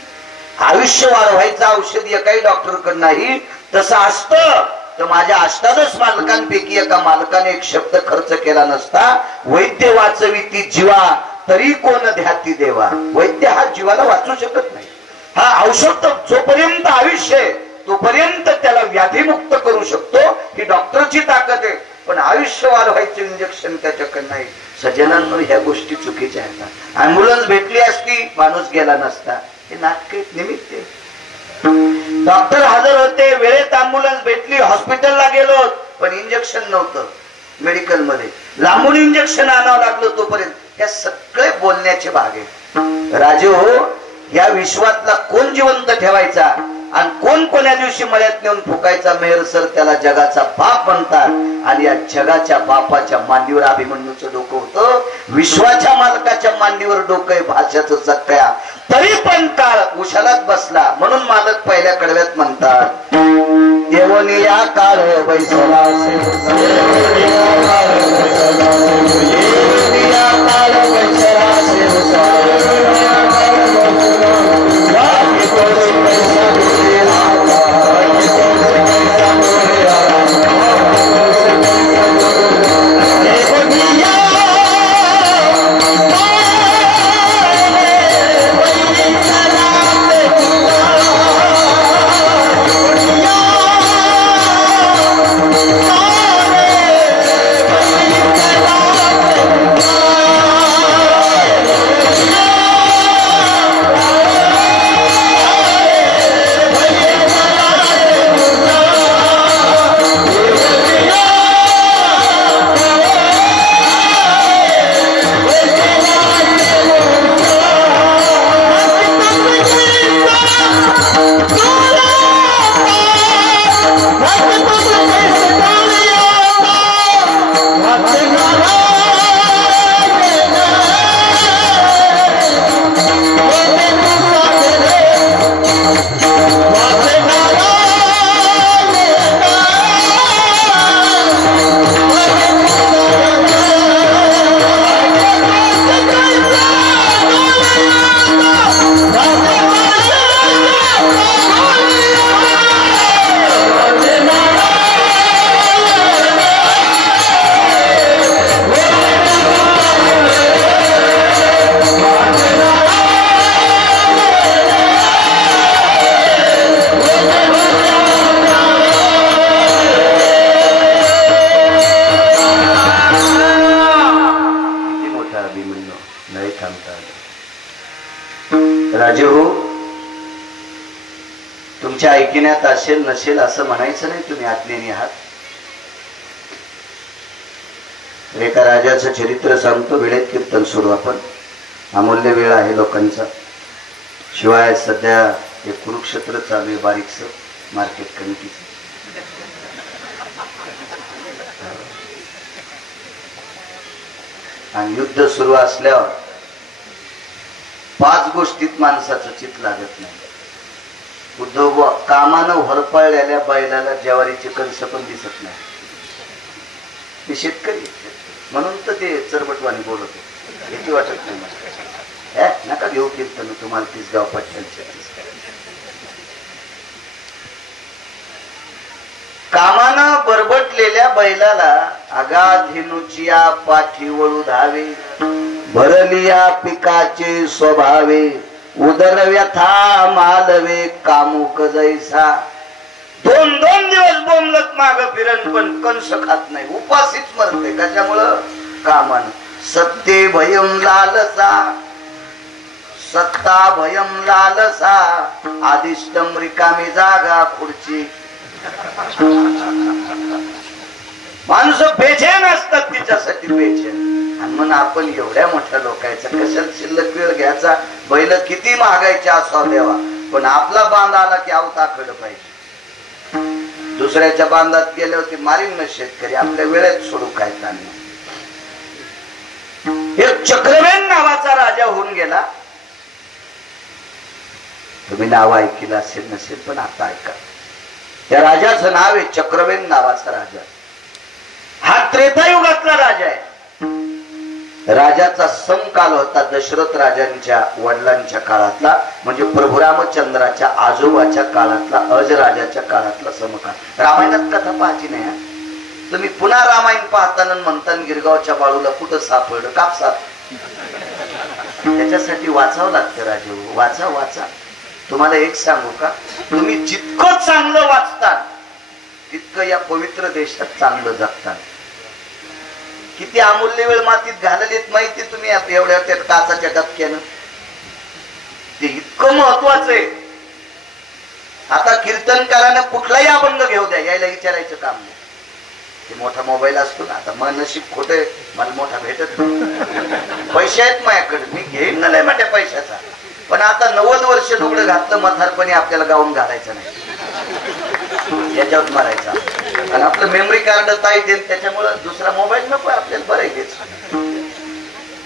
आयुष्य वाढवायचं औषध एकाही डॉक्टरकडे नाही. तसं असतं तर माझ्या अष्टादश मालकांपैकी एका मालकाने एक शब्द खर्च केला नसता, वैद्य वाचवी ती जीवा तरी कोण ध्याती देवा. वैद्य हा जीवाला वाचू शकत नाही. हा औषध जोपर्यंत आयुष्य आहे तोपर्यंत त्याला व्याधीमुक्त करू शकतो, ही डॉक्टरची ताकद आहे. पण आयुष्य वाढवायचं इंजेक्शन त्याच्याकडे नाही. सज्जनांनो, ह्या गोष्टी चुकीच्या आहेत. अँब्युलन्स भेटली असती माणूस गेला नसता, हे नाटक निमित्त आहे. डॉक्टर हजर होते, वेळेत अँब्युलन्स भेटली, हॉस्पिटलला गेलो पण इंजेक्शन नव्हतं मेडिकल मध्ये, लांबून इंजेक्शन आणावं लागलं. तोपर्यंत या सगळे बोलण्याचे भाग आहेत. राजे हो, या विश्वातला कोण जिवंत ठेवायचा आणि कोण कोण्या दिवशी मळ्यात नेऊन फुकायचा, मेहर सर त्याला जगाचा बाप म्हणतात. आणि या जगाच्या बापाच्या मांडीवर अभिमन्यूचं डोकं होतं, विश्वाच्या मालकाच्या मांडीवर डोकं आहे भाषाचं चक्या. तरी पण काळ उशालात बसला, म्हणून मालक पहिल्या कडव्यात म्हणतात, येवनिया काळ बैसला राजे हो, तुमच्या ऐकण्यात असेल नसेल असं म्हणायचं नाही, तुम्ही आज्ञेने आहात. एका राजाचं चरित्र सांगतो, वेळेत कीर्तन सुरू. आपण अमूल्य वेळ आहे लोकांचा. शिवाय सध्या एक कुरुक्षेत्र चालू आहे, बारीकस मार्केट कमिटीचं. आणि युद्ध सुरू असल्यावर 5 गोष्टीत माणसाचं चित्त लागत नाही. उद्धव कामानं होरपळलेल्या बैलाला ज्वारीचे कणस पण दिसत नाही. ते शेतकरी म्हणून तर ते चरबटवाणी बोलत होते. भीती वाटत नाही मला. नका घेऊ कीर्तन तुम्हाला 30 गाव पट्ट्यांचे. कामानं बरबटलेल्या बैलाला अगाध हिनुचिया पाठी वळू धावे, भरलिया पिकाचे स्वभावे, उदर व्यथा मालवे कामुक जैसा. 2 दिवस बोंबलत माग फिरण पण कंस खात नाही, उपाशीच मरते. कशामुळं? कामान. सत्ते भयम लालसा, सत्ता भयम लालसा, आदिष्टम रिकामी जागा खुर्ची. माणसं बेचैन असतात तिच्यासाठी, बेचैन. आणि म्हणून आपण एवढ्या मोठ्या लोकांचा कशाला शिल्लक वेळ घ्यायचा? बैल किती महागायचे असो देवा, पण आपला बांध आला की अवताकड पाहिजे. दुसऱ्याच्या बांधात गेले होते मारीन न शेतकरी, आपल्या वेळेत सोडू काय त्यांना. एक चक्रवेन नावाचा राजा होऊन गेला. तुम्ही नाव ऐकलं असेल नसेल, पण आता ऐका. त्या राजाचं नाव आहे चक्रवेन नावाचा राजा. हा त्रेतायुगातला राजा आहे. राजाचा समकाल होता दशरथ राजांच्या वडिलांच्या काळातला, म्हणजे प्रभू रामचंद्राच्या आजोबाच्या काळातला, अज राजाच्या काळातला समकाल. रामायणात कथा पाहायची नाही. तुम्ही पुन्हा रामायण पाहताना म्हणताना गिरगावच्या बाळूला कुठं सापडलं? कापसात. त्याच्यासाठी वाचावं लागतं राजे. वाचा वाचा. तुम्हाला एक सांगू का, तुम्ही जितकं चांगलं वाचता तितकं या पवित्र देशात चांगलं जगतात. किती अमूल्य वेळ मातीत घाललेत माहिती तुम्ही एवढ्या त्या काचाच्या डबक्यानं. ते इतकं महत्वाचं आहे. आता कीर्तनकारानं कुठलाही अभंग घेऊ द्या, यायला विचारायचं काम नाही. ते मोठा मोबाईल असतो ना, आता मन नशीब खोटे, मला मोठा भेटत नाही. पैसे आहेत माझ्याकडे, मी घेईन ना लय मोठ्या पैशाचा. पण आता 90 वर्ष लुगडं घातलं म्हातारपणी आपल्याला गाऊन घालायचं नाही, याच्यावर मारायचा. आणि आपलं मेमरी कार्ड ताई देईल, त्याच्यामुळे दुसरा मोबाईल नको आपल्याला. बरं घेच,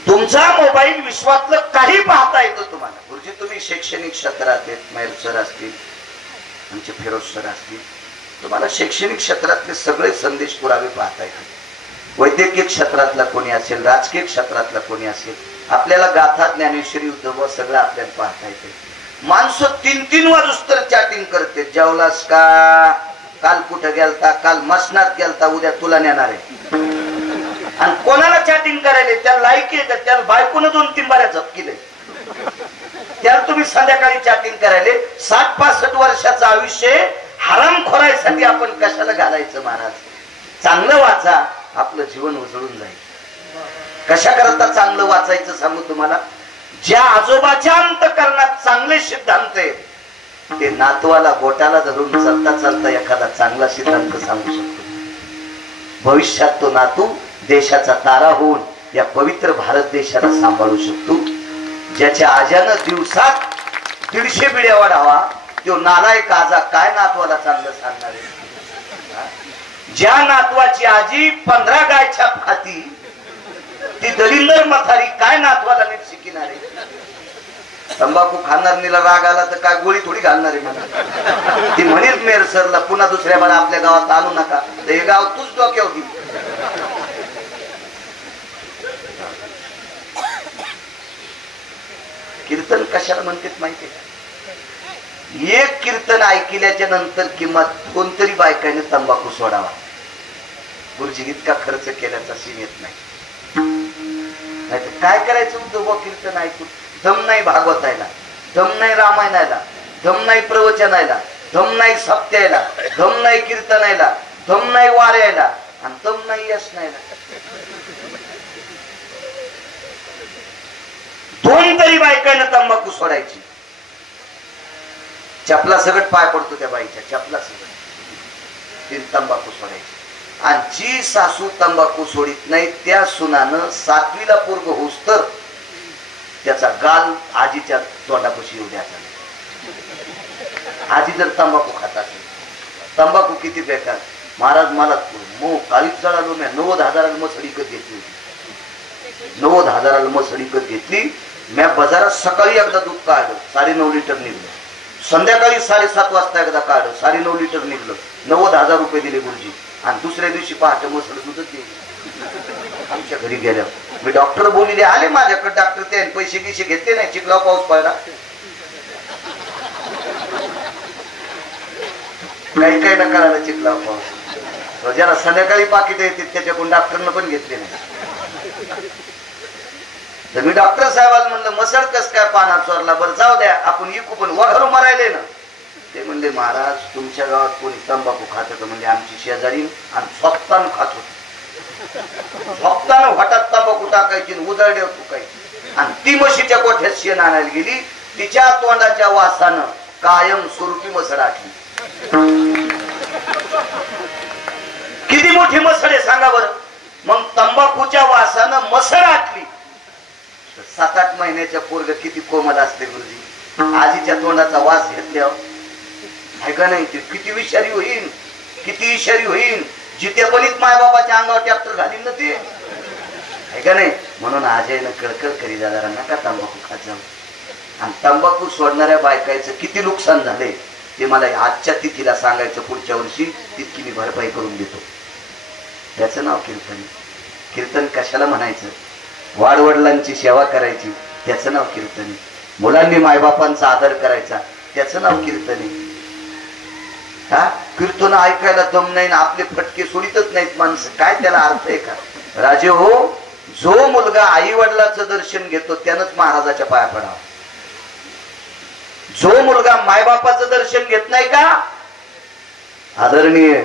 तुमचा मोबाईल विश्वातलं काही पाहता येतं तुम्हाला. गुरुजी तुम्ही शैक्षणिक क्षेत्रात आहेत, महेर सर असतील, आमचे फिरोज सर असतील, तुम्हाला शैक्षणिक क्षेत्रातले सगळे संदेश पुरावे पाहता येतील. वैद्यकीय क्षेत्रातला कोणी असेल, राजकीय क्षेत्रातला कोणी असेल, आपल्याला गाथा, ज्ञानेश्वरी, उद्धव सगळं आपल्याला पाहता येते. माणसं 3-3 वाजूस्तर चॅटिंग करते. जेवलास का, काल कुठं गेलता, काल मसनात गेलता, उद्या तुला नेणार आहे. आणि कोणाला चॅटिंग करायला त्याला लायकी आहे का? त्याला बायकोनं 2-3 बाऱ्या झपकिले, त्याला तुम्ही संध्याकाळी चॅटिंग करायले. 60-65 वर्षाचं आयुष्य हराम खोरायसाठी आपण कशाला घालायचं? महाराज, चांगलं वाचा, आपलं जीवन उजळून जाईल. कशा करता चांगलं वाचायचं सांगू तुम्हाला. ज्या आजोबाच्या अंतकरणात चांगले सिद्धांत आहेत, ते नातवाला बोटाला धरून चालता चालता एखादा चांगला सिद्धांत सांगू शकतो. भविष्यात तो नातू देशाचा तारा होऊन या पवित्र भारत देशाला सांभाळू शकतो. ज्याच्या आज्यानं दिवसात 150 बिड्या वाढावा, तो नालायक आजा काय नातवाला चांगलं सांगणार आहे? ज्या नातवाची आजी 15 गायच्या खाती, ती दलिंदर मथारी काय नातवाला नीट शिकणार आहे? तंबाखू खाणार नीला राग आला तर काय गोळी थोडी घालणार आहे मला? ती म्हणेल मेर सरला पुन्हा दुसऱ्या बार आपल्या गावात आणू नका, तर हे गाव तूच डोक्यावर घे. कीर्तन कशाला म्हणतात माहितीये का? एक कीर्तन ऐकल्याच्या नंतर किंवा कोणतरी बायकाने तंबाखू सोडावा. गुरुजी इतका खर्च केल्याचा सीन येत नाही. नाहीतर काय करायचं होतं? कीर्तन ऐकून दम नाही भागवतायला, दम नाही रामायणाला, दम नाही प्रवचनायला, दम नाही सप्त्यायला, दम नाही कीर्तनायला, दम नाही वाऱ्यायला, आणि दम नाही यश नाही. 2 तरी बायकांना तंबाखू सोडायची. चपला सगळं पाय पडतो त्या बाईच्या, चपला सगळं तंबाखू सोडायची. आणि जी सासू तंबाखू सोडित नाही त्या सुनानं 7वीला पोरग होस तर त्याचा गाल आजीच्या तोंडापाशी येऊ द्यायचा नाही. आजी जर तंबाखू खात असेल, तंबाखू किती बेकार महाराज. मला काळीच जळालो. मी 90,000 मसळी विकत घेतली होती. 90,000 मसळी विकत घेतली. मी बाजारात सकाळी एकदा दूध काढलं, 9.5 लिटर निघलं. संध्याकाळी 7:30 वाजता एकदा काढलं, 9.5 लिटर निघलं. 90,000 रुपये दिले गुरुजी. आणि दुसऱ्या दिवशी पहाटे मसळ दूधच दिली. आमच्या घरी गेल्यावर मी डॉक्टर बोलिले आले माझ्याकडे. डॉक्टर ते पैसे गिसे घेतले नाही. चिखला पाऊस पडला, काही काही न करायला चिखला पाऊस. ज्याला संध्याकाळी पाकिट येते त्याच्याकडून डॉक्टरनं पण घेतले नाही. तर मी डॉक्टर साहेबाला म्हणलं मसळ कस काय पाण्यात चोरला? बरं जाऊ द्या, आपण इकू पण वघारू मरायले ना. ते म्हणले महाराज तुमच्या गावात कोणी तंबाखू खात होतं? म्हणजे आमची शेजारी आणि स्वप्तानं खात होत. स्वप्तानं वाटात तंबाखू टाकायची, उजळड्यावर तुकायची. आणि ती म्हशीच्या गोठ्यात शेण आणायला गेली. तिच्या तोंडाच्या वासानं कायम स्वरूपी मसळ आटली. किती मोठी मसळ आहे सांगा बरं. मग तंबाखूच्या वासानं मसळ आटली. 7-8 महिन्याच्या पोरग किती कोमल असते गुरुजी. आजीच्या तोंडाचा वास घेतल्यावर आहे का नाही? किती विषारी होईल, किती विषारी होईल. जिथे बनीत मायबापाच्या अंगावर ट्रॅक्टर घालीन ना ते, आहे का नाही? म्हणून आजीनं कळकळ करी दादा नका तंबाखू खात जाऊ. आणि तंबाखू सोडणाऱ्या बायकायचं किती नुकसान झालंय ते मला आजच्या तिथीला सांगायचं. पुढच्या वर्षी तितकी मी भरपाई करून देतो. त्याचं नाव कीर्तन. कीर्तन कशाला म्हणायचं? वाडवडिलांची सेवा करायची, त्याचं नाव कीर्तन. मुलांनी मायबापांचा आदर करायचा, त्याचं नाव कीर्तन. हा कीर्तन ऐकायला दम नाही ना, आपले फटके सोडितच नाहीत माणसं. काय त्याला अर्थ आहे का? राजे हो, जो मुलगा आई वडिलाचं दर्शन घेतो त्यानंच महाराजाच्या पाया पडावा. जो मुलगा मायबापाचं दर्शन घेत नाही का, आदरणीय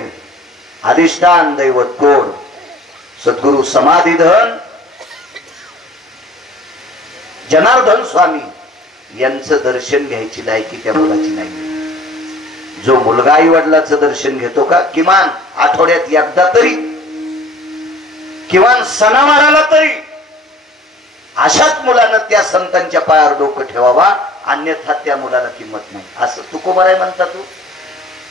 अधिष्ठान दैवत कोड सद्गुरु समाधीधन जनार्दन स्वामी यांचं दर्शन घ्यायची लायकी त्या मुलाची नाही. जो मुलगा आई वडिलाचं दर्शन घेतो का, किमान आठवड्यात एकदा तरी, किमान सणावाराला तरी, अशाच मुलानं त्या संतांच्या पायावर डोकं ठेवावा. अन्यथा त्या मुलाला किंमत नाही. असं तुकोबाराय म्हणता.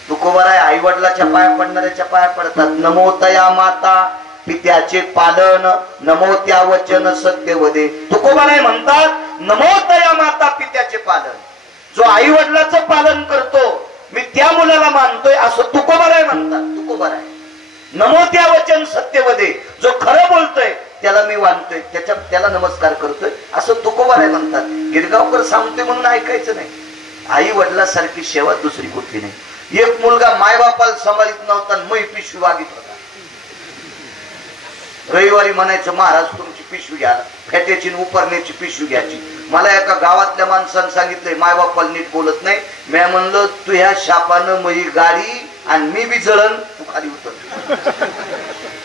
तुकोबाराय आई वडिलाच्या पाया पडणाऱ्याच्या पाया पडतात. नमो तया माता पित्याचे पालन, नमो त्या वचन सत्य वदे. तुकोबाराय म्हणतात नमो तया माता पित्याचे पालन. जो आई वडिलाचं पालन करतो, मी त्या मुलाला मानतोय असं तुकोबाराय म्हणतात. तुकोबाराय नमो त्या वचन सत्यवदे, जो खरं बोलतोय त्याला मी मानतोय, त्याला नमस्कार करतोय असं तुकोबाराय म्हणतात. गिरगावकर सांगतोय म्हणून ऐकायचं नाही. आई वडिलासारखी सेवा दुसरी कुठली नाही. एक मुलगा मायबापाला सांभाळीत नव्हता, मै पिशवी वागित होता. रविवारी म्हणायचं महाराज तुमची पिशवी घ्या, फेट्याची उपरण्याची पिशवी घ्यायची. मला एका गावातल्या माणसानं सांगितलंय मायबापाला नीट बोलत नाही. मी म्हणलं तू ह्या शापानं मई गाडी आणि मी बी जळण, तू खाली उतर.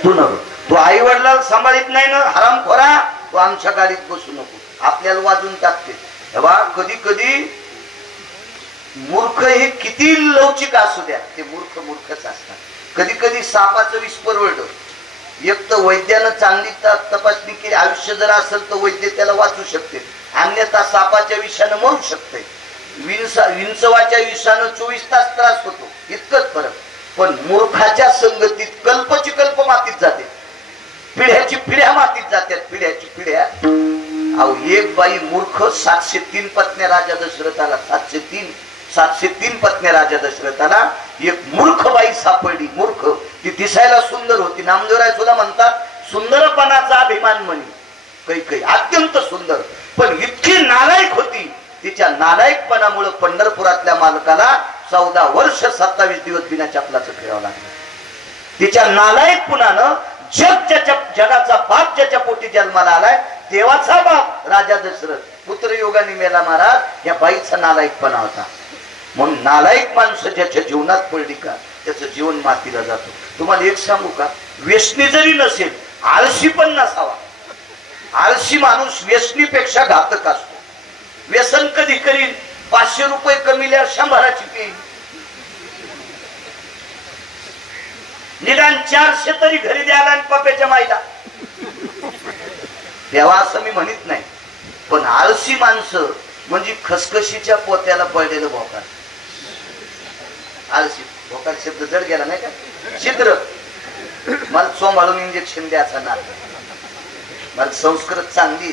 तू नव तू आई वडिलाला सांभाळीत नाही ना हरामखोरा, तू आमच्या गाडीत बसू नको, आपल्याला वाजून टाकते. कधी कधी मूर्ख हे किती लवचिक असू द्या, ते मूर्खच असतात. कधी कधी सापाचं विष परवडलं. एक तर वैद्यानं चांगली तपासणी केली, आयुष्य जर असेल तर वैद्य त्याला वाचू शकते, अन्यथा सापाच्या विषानं मरू शकते. विंचवाच्या विषानं 24 तास त्रास होतो, इतकंच फरक. पण मूर्खाच्या संगतीत कल्पची कल्प मातीत जाते, पिढ्याची पिढ्या मातीत जातात, पिढ्याची पिढ्या. अहो एक बाई मूर्ख 703 पत्न्या राजा दशरथाला, 703 पत्न्या राजा दशरथाला एक मूर्ख बाई सापडली. मूर्ख, ती दिसायला सुंदर होती. नामदेवराय सुद्धा म्हणतात सुंदरपणाचा अभिमान म्हणी, काही अत्यंत सुंदर, पण इतकी नालायक होती. तिच्या नालायकपणामुळे पंढरपुरातल्या मालकाला 14 वर्ष 27 दिवस बिना चपलाचं फिरावं लागलं. तिच्या नालायकपणानं जगाचा बाप ज्याच्या पोटी जन्माला आलाय, देवाचा बाप राजा दशरथ पुत्रयोगाने मेला महाराज, या बाईचा नालायकपणा होता. म्हणून नालायक माणसं ज्याच्या जीवनात पडली का त्याचं जीवन मातीला जातो. तुम्हाला एक सांगू का, व्यसनी जरी नसेल, आळशी पण नसावा. आळशी माणूस व्यसनीपेक्षा घातक असतो. व्यसन कधी करीन, 500 रुपये कमील्या 100ची पेन, निदान 400 तरी घरी द्यायला आणि पप्याच्या माईला तेव्हा असं मी म्हणत नाही. पण आळशी माणसं म्हणजे खसखशीच्या पोत्याला पडलेलं भोकाड. आळशी भोकाड शब्द जड गेला नाही का, छिद्र. मला चोंबाळून इंजेक्शन द्यायचा ना, मला संस्कृत चांगली.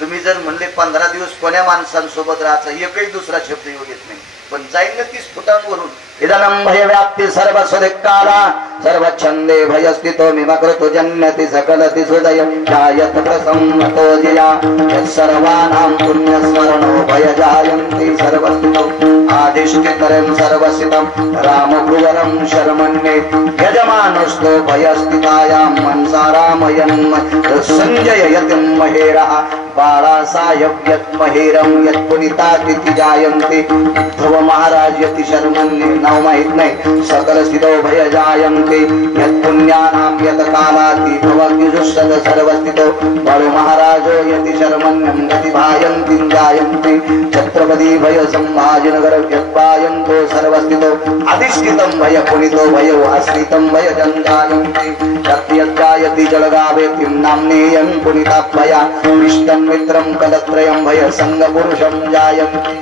तुम्ही जर म्हणले 15 दिवस कोण्या माणसांसोबत राहायचं, एकही दुसरा शब्द येऊ येत नाही, पण जाईल ना 30 फुटांवरून. इदनं भय व्याप्ती सर्व सुदिक्काला सर्व छंदे भयस्थितो मिमकृतो जन्यति सकलति सुदय जायत प्रसन्नतो जया सर्वानां पुण्यस्मरणो भय जायन्ति सर्वस्थितो आदिष्टितरं सर्वसितं रामभुवरं शर्मण्ये यजमानस्तो भयस्थितायां मनसा रामयन् संजययतिं महेरः बालासायब यत् महेरं यत् पुनितातिथि जायन्ति ध्रुव महाराज यति शर्मण्ये नाव माहित नाही. सकल सिद्धो भय जायन्ते यत् पुण्यानां यत् कालाति भवति जुष्टद सर्वस्थितो बल महाराजो यति शर्मण्यं गति भायन्ति जायन्ति छत्रपति भय संभाजीनगर यत् पायन्तो सर्वस्थितो अधिष्ठितं भय पुनितो भयो आश्रितं भय जन्जायन्ति यत् जायति जलगावेति नाम्नेयं पुनिताभया इष्टं मित्रं कलत्रयं भय संगपुरुषं जायन्ति.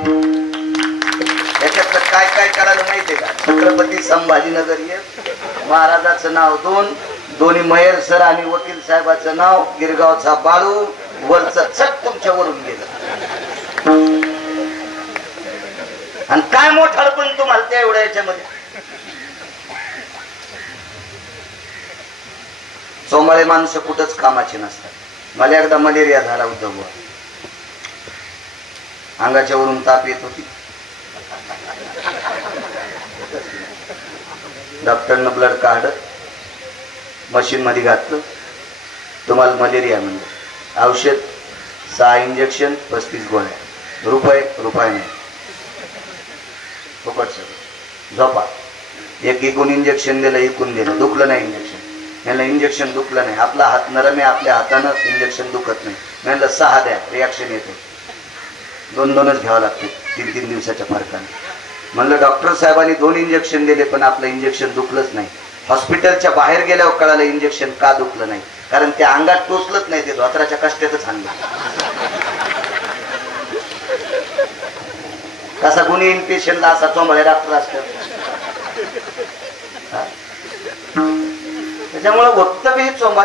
याच्यात काय काय करायला माहितीये का, छत्रपती संभाजीनगर एक, महाराजाचं नाव 2, दोन्ही महेर सर आणि वकील साहेबाचं नाव, गिरगावचा बाळू, वरचं चट तुमच्यावरून गेलं. आणि काय मोठाळ पण तुम्हाला त्या एवढ्या याच्यामध्ये. सोमाळे माणसं कुठंच कामाची नसतात. मला एकदा मलेरिया झाला होता, अंगाच्या वरून ताप येत होती. डॉक्टरनं ब्लड काढलं, मशीन मध्ये घातलं, तुम्हाला मलेरिया म्हणजे औषध 6 इंजेक्शन 35 गोळ्या, रुपये नाही, फुकट सगळं. झोपा. एक एकूण इंजेक्शन दिलं, एकूण दिलं, दुखलं नाही इंजेक्शन. यांना इंजेक्शन दुखलं नाही, आपला हात नरम आहे, आपल्या हातानं इंजेक्शन दुखत नाही. म्हणलं 6 द्या, रिॲक्शन येते. 2-2च घ्यावं लागते 3-3 दिवसाच्या फरकाने. म्हणलं डॉक्टर साहेबांनी 2 इंजेक्शन दिले पण आपलं इंजेक्शन दुखलंच नाही. हॉस्पिटलच्या बाहेर गेल्यावर कळालं इंजेक्शन का दुखलं नाही, कारण त्या अंगात टोचलंच नाही, ते धोत्राच्या कष्टातच आणलं. कसा गुन्हे पेशंटला असा चोंबळे डॉक्टर असतात. त्याच्यामुळे वक्तव्य चोंबा